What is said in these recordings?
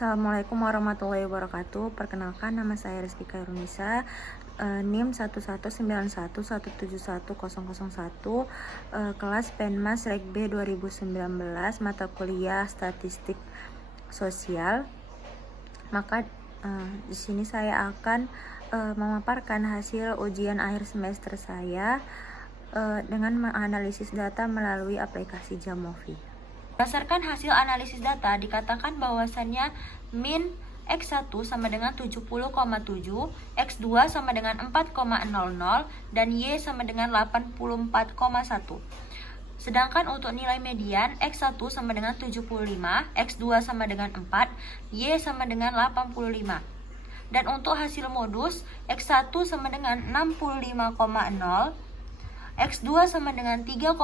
Assalamualaikum warahmatullahi wabarakatuh. Perkenalkan, nama saya Rizky Khairunisa, NIM 11911717101, kelas Penmas Reg B 2019, mata kuliah Statistik Sosial. Maka di sini saya akan memaparkan hasil ujian akhir semester saya dengan menganalisis data melalui aplikasi Jamovi. Berdasarkan hasil analisis data, dikatakan bahwasannya min X1 sama dengan 70,7, X2 sama dengan 4,00, dan Y sama dengan 84,1. Sedangkan untuk nilai median, X1 sama dengan 75, X2 sama dengan 4, Y sama dengan 85. Dan untuk hasil modus, X1 sama dengan 65,0, X2 sama dengan 3,00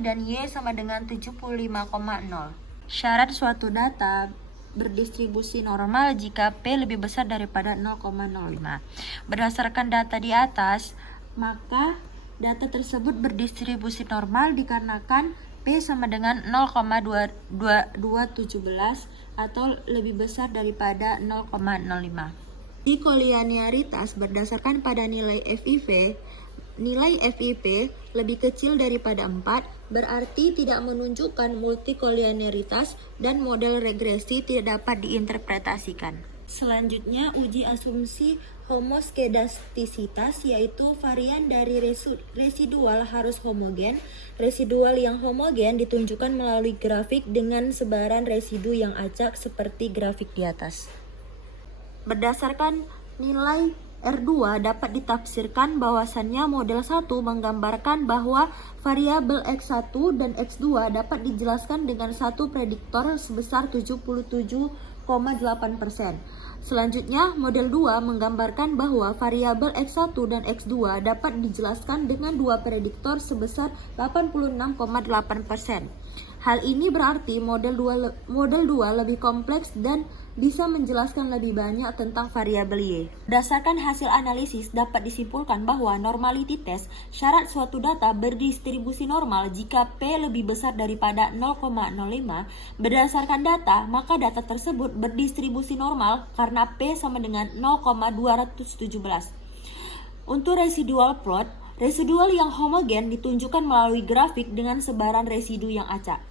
dan Y sama dengan 75,0. Syarat suatu data berdistribusi normal jika P lebih besar daripada 0,05. Berdasarkan data di atas, maka data tersebut berdistribusi normal dikarenakan P sama dengan 0,2217 atau lebih besar daripada 0,05. Di kolinearitas berdasarkan pada nilai FIP lebih kecil daripada 4 berarti tidak menunjukkan multikolinearitas dan model regresi tidak dapat diinterpretasikan. Selanjutnya, uji asumsi homoskedastisitas, yaitu varian dari residual harus homogen. Residual yang homogen ditunjukkan melalui grafik dengan sebaran residu yang acak seperti grafik di atas. Berdasarkan nilai R2 dapat ditafsirkan bahwasannya model 1 menggambarkan bahwa variabel X1 dan X2 dapat dijelaskan dengan satu prediktor sebesar 77,8%. Selanjutnya, model 2 menggambarkan bahwa variabel X1 dan X2 dapat dijelaskan dengan dua prediktor sebesar 86,8%. Hal ini berarti model 2 lebih kompleks dan bisa menjelaskan lebih banyak tentang variabel Y. Berdasarkan hasil analisis dapat disimpulkan bahwa normality test syarat suatu data berdistribusi normal jika P lebih besar daripada 0,05. Berdasarkan data, maka data tersebut berdistribusi normal karena P sama dengan 0,217. Untuk residual plot, residual yang homogen ditunjukkan melalui grafik dengan sebaran residu yang acak.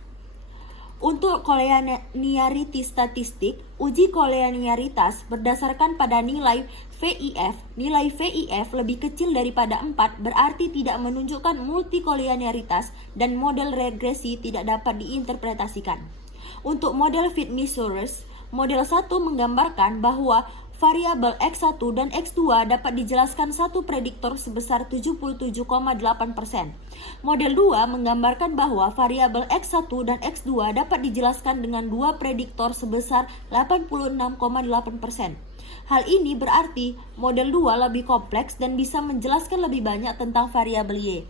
Untuk kolinearity statistik, uji kolinearitas berdasarkan pada nilai VIF. Nilai VIF lebih kecil daripada 4 berarti tidak menunjukkan multikolinearitas dan model regresi tidak dapat diinterpretasikan. Untuk model fit measures, model 1 menggambarkan bahwa variabel X1 dan X2 dapat dijelaskan satu prediktor sebesar 77,8%. Model 2 menggambarkan bahwa variabel X1 dan X2 dapat dijelaskan dengan dua prediktor sebesar 86,8%. Hal ini berarti model 2 lebih kompleks dan bisa menjelaskan lebih banyak tentang variabel Y.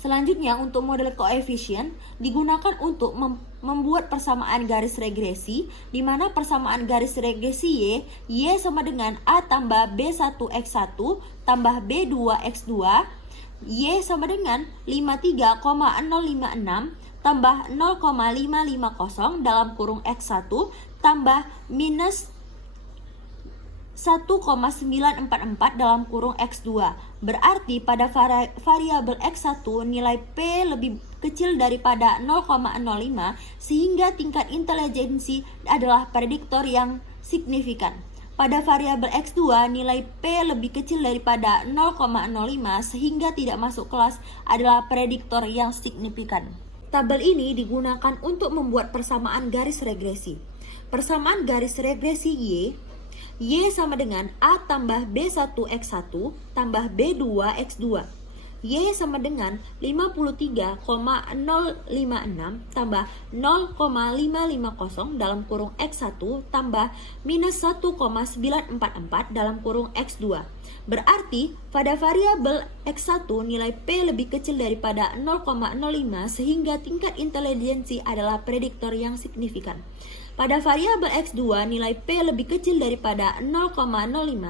Selanjutnya, untuk model koefisien digunakan untuk membuat persamaan garis regresi, di mana persamaan garis regresi Y sama dengan A tambah B1X1 tambah B2X2, Y sama dengan 53,056 tambah 0,550 dalam kurung X1 tambah minus 1,944 dalam kurung X2. Berarti pada variabel X1 nilai P lebih kecil daripada 0,05 sehingga tingkat intelijensi adalah prediktor yang signifikan. Pada variabel X2 nilai P lebih kecil daripada 0,05 sehingga tidak masuk kelas adalah prediktor yang signifikan. Tabel ini digunakan untuk membuat persamaan garis regresi. Persamaan garis regresi Y sama dengan A tambah B1X1 tambah B2X2. Y sama dengan 53,056 tambah 0,550 dalam kurung X1 tambah minus 1,944 dalam kurung X2. Berarti pada variabel X1 nilai P lebih kecil daripada 0,05 sehingga tingkat intelijensi adalah prediktor yang signifikan. Pada variabel X2, nilai P lebih kecil daripada 0,05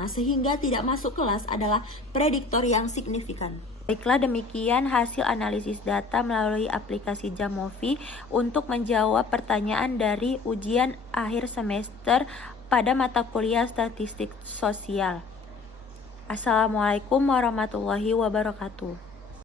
sehingga tidak masuk kelas adalah prediktor yang signifikan. Baiklah, demikian hasil analisis data melalui aplikasi Jamovi untuk menjawab pertanyaan dari ujian akhir semester pada mata kuliah Statistik Sosial. Assalamualaikum warahmatullahi wabarakatuh.